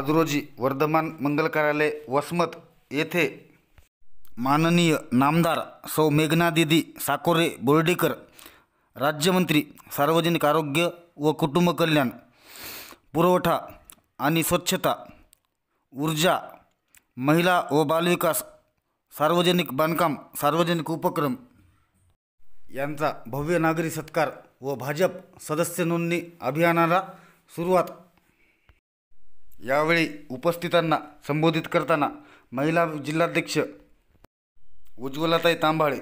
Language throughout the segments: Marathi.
आज रोजी वर्धमान मंगल कार्यालय वसमत येथे माननीय नामदार सौ मेघनादिदी साकोरे बोर्डीकर, राज्यमंत्री सार्वजनिक आरोग्य व कुटुंब कल्याण, पुरवठा आणि स्वच्छता, ऊर्जा, महिला व बालविकास, सार्वजनिक बांधकाम, सार्वजनिक उपक्रम यांचा भव्य नागरी सत्कार व भाजप सदस्य नोंदणी अभियानाला सुरुवात। यावेळी उपस्थितांना संबोधित करताना महिला जिल्हाध्यक्ष उज्ज्वलाताई तांबाळे,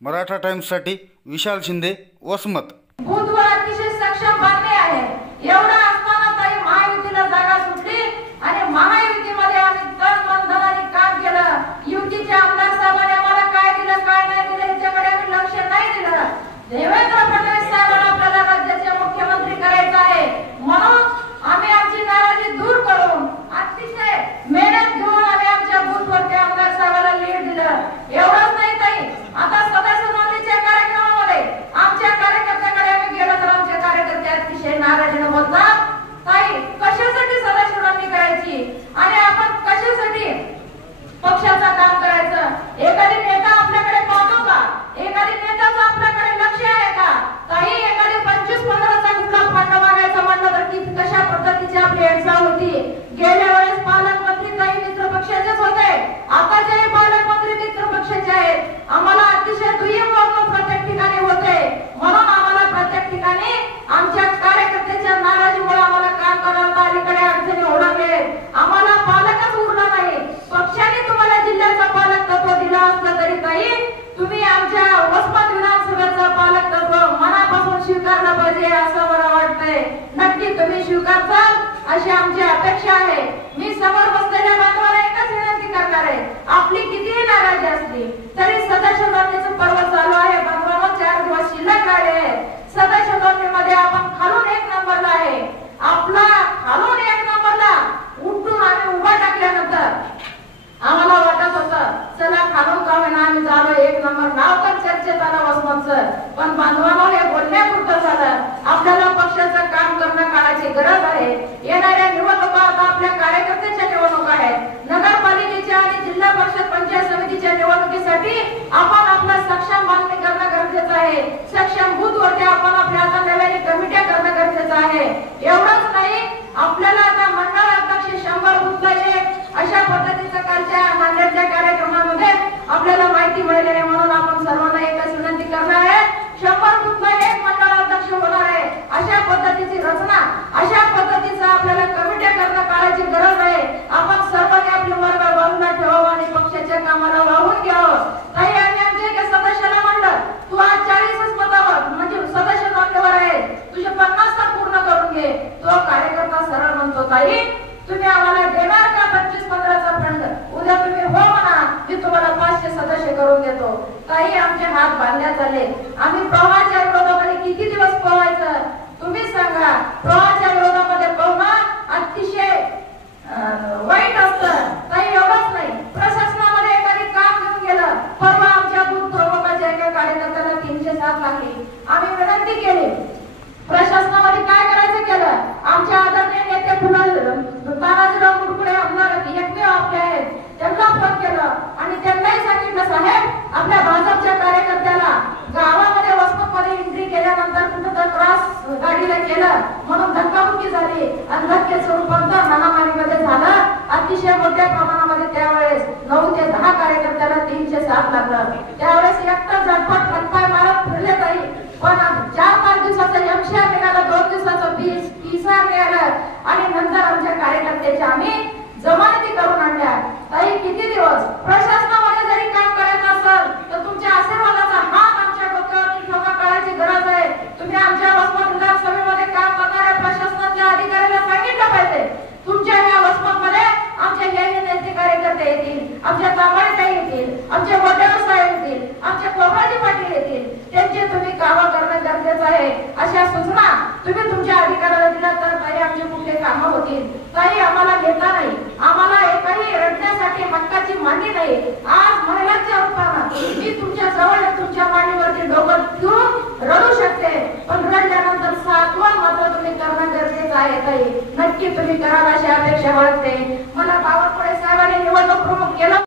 मराठा टाइम्ससाठी विशाल शिंदे, वसमत। बूथवर अतिशय सक्षम बांधणे आहे। एवढा असताना ताई महायुतीला जागा सुटली आणि महायुतीमध्ये आम्ही तन मन धनाने काम केलं। युतीच्या आमदार साहेबांनी आम्हाला काय दिलं काय नाही दिलं याच्याकडे आम्ही लक्ष नाही दिलं। देवेंद्र फडणवीस साहेबांना आपल्याला राज्याचे मुख्यमंत्री करायचं आहे, म्हणून आम्ही आमची नाराजी दूर करून अतिशय मेहनत घेऊन आम्ही आमच्या बूथवरती आमदार साहेबांना लीड दिलं। एवढंच नाही ताई, आता सदस्य नोंदणीच्या कार्यक्रमामध्ये आमच्या कार्यकर्त्याकडे आम्ही गेलो तर आमचे कार्यकर्ते अतिशय नाराजीने बोलतात, ताई कशासाठी सदस्य नोंदणी करायची आणि आपण कशासाठी पक्षाचं काम करायचं? एखादी नेता आपल्याकडे पाहतो का? एखादी नेत्याचं आपल्याकडे लक्ष आहे का? ताई एखादी 25-15चा कुठला फंड मागायचा म्हणलं तर ती कशा पद्धतीची आपली अडचण होती। गेल्या वेळेस पालकमंत्री ताई मित्र पक्षाचेच होते, आताचे पालकमंत्री मित्र पक्षाचे आहेत। आम्हाला अतिशय दुय्यम वागणूक प्रत्येक ठिकाणी होते, म्हणून आम्हाला प्रत्येक ठिकाणी आमच्या कार्यकर्त्याच्या नाराजीमुळे आम्हाला काम करायला अलीकडे अडचणी ओढवले। आम्हाला पालकच उरला नाही। पक्षाने तुम्हाला जिल्ह्याचा पालक तत्व दिला असलं तरी ताई तुम्ही आमच्या वसमत विधानसभेचं पालक तत्व मनापासून स्वीकारलं पाहिजे असं मला वाटतंय। नक्की तुम्ही स्वीकारताल अशी आमची अपेक्षा आहे। मी समोर बसलेल्या बांधवाला एकच विनंती करणार आहे, आपली कितीही नाराजी असली तरी सदस्य नोंदणीचं पर्व चालू आहे। बांधवांनो 4 दिवस शिल्लक राहिले आहे। सदस्य नोंदणीमध्ये आपण खालून 1 नंबरला आहे। आपला खालून 1 नंबरला उठून आम्ही उभा टाकल्यानंतर आम्हाला वाटत होतं चला खालून का होईना आम्ही झालो 1 नंबर, नाव तर चर्चेत आलं वसमतचं, पण बांधवांनो हे बोलण्यापुरतं झालं। आपल्याला पक्षाचं काम करणं काळाची गरज आहे। येणाऱ्या निवडणुका आता आपल्या कार्यकर्त्याच्या निवडणुका आहेत। नगरपालिकेच्या आणि जिल्हा परिषद पंचायत समितीच्या निवडणुकीसाठी आपण आपलं सक्षम बांधणी करणं गरजेचं आहे। सक्षम बूथवरती आपण आपल्या आता नव्याने कमिट्या करणं गरजेचं आहे। एवढंच नाही, आपल्याला आता मंडळ अध्यक्ष 100 बूथला 1 अशा पद्धतीचं कालच्या नांदेडच्या कार्यक्रमामध्ये आपल्याला माहिती मिळाली आहे, म्हणून आपण सर्वांना एकच विनंती करणार आहे, 100 बूथला 1 मंडळ अध्यक्ष होणार आहे। अशा पद्धतीची रचना, अशा पद्धतीचं आपल्याला कमिट्या करणं काळाची गरज आहे। आपण सर्वांनी आपली मार्ग बांधून ठेवावं आणि पक्षाच्या कामाला वाहून घ्यावं। ताई आम्ही आमच्या एका सदस्याला म्हणलं तू आज 40च मतावर म्हणजे सदस्य नोंदणीवर आहे, तुझे 50 तास पूर्ण करून घे। तो कार्यकर्ता सरळ म्हणतो ताई तुम्ही आम्हाला देणार का 25-15चा फंड? उद्या तुम्ही हो म्हणा, मी तुम्हाला 500 सदस्य करून देतो। ताई आमचे हात बांधण्यात आले। आम्ही प्रवाहाच्या विरोधामध्ये किती दिवस पोहायचं तुम्ही सांगा? प्रवाहाच्या विरोधामध्ये पोहणं अतिशय वाईट असतं। ताई एवढंच नाही, प्रशासनामध्ये एखादी काम घेऊन गेलं, परवा आमच्या बूथ प्रमुखाच्या एका कार्यकर्त्याला 307 लागली। आम्ही विनंती केली प्रशासनामध्ये काय करायचं केलं, आमच्या आदरणीय नेते तानाजीराव मुरगुडे आमदार एकमेव आपले आहेत, त्यांना फोन केलं आणि त्यांनाही सांगितलं साहेब आपल्या भाजपच्या कार्यकर्त्याला गावामध्ये वसमतमध्ये एंट्री केल्यानंतर कुठं तर क्रॉस गाडीला केलं म्हणून धक्काबुक्की झाली आणि धक्क्याचं रूपांतर हाणामारीमध्ये झालं। अतिशय मोठ्या प्रमाणामध्ये त्यावेळेस 9 ते 10 कार्यकर्त्याला 307 लागलं। त्यावेळेस एकटा झटपट हातपाय मारत फिरले ताई, पण 4-5 दिवसाचं एमसीआर निघालं, 2 दिवसाचं पीसीआर निघालं आणि नंतर आमच्या कार्यकर्त्याच्या आम्ही जमानती करून आणल्या। ताई किती दिवस प्रशासनामध्ये जरी काम करायचं असेल तर तुमच्या आशीर्वादाचा हात आमच्या डोक्यावरती ठेवणं काळाची गरज आहे। तुम्ही आमच्या वसमत विधानसभेमध्ये काम करणाऱ्या प्रशासनाच्या अधिकाऱ्याला सांगितलं पाहिजे तुमच्या या वसमतमध्ये आमचे हे नेते कार्यकर्ते येतील, आमच्या तांबाळे ताई येतील, आमचे वडेकर साहेब येतील, आमचे कोमराजी पाटील येतील, त्यांचे तुम्ही कामं करणं गरजेचं आहे। अशा सूचना तुम्ही तुमच्या अधिकाऱ्याला दिला तर ताई आमचे कुठले कामं होतील। ताई आम्हाला घेता नाही, आम्हाला एकाही रडण्यासाठी हक्काची मांडी नाही। आज महिलांच्या रूपाने मी तुमच्या जवळ तुमच्या मांडीवरती डोकं ठेवून रडू शकते, पण रडल्यानंतर सात्वन मात्र तुम्ही करणं गरजेचं आहे। आहे ताई, नक्की तुम्ही कराल अशी अपेक्षा बाळगते. मला बावनकुळे साहेबांनी निवडणूक प्रमुख केलं.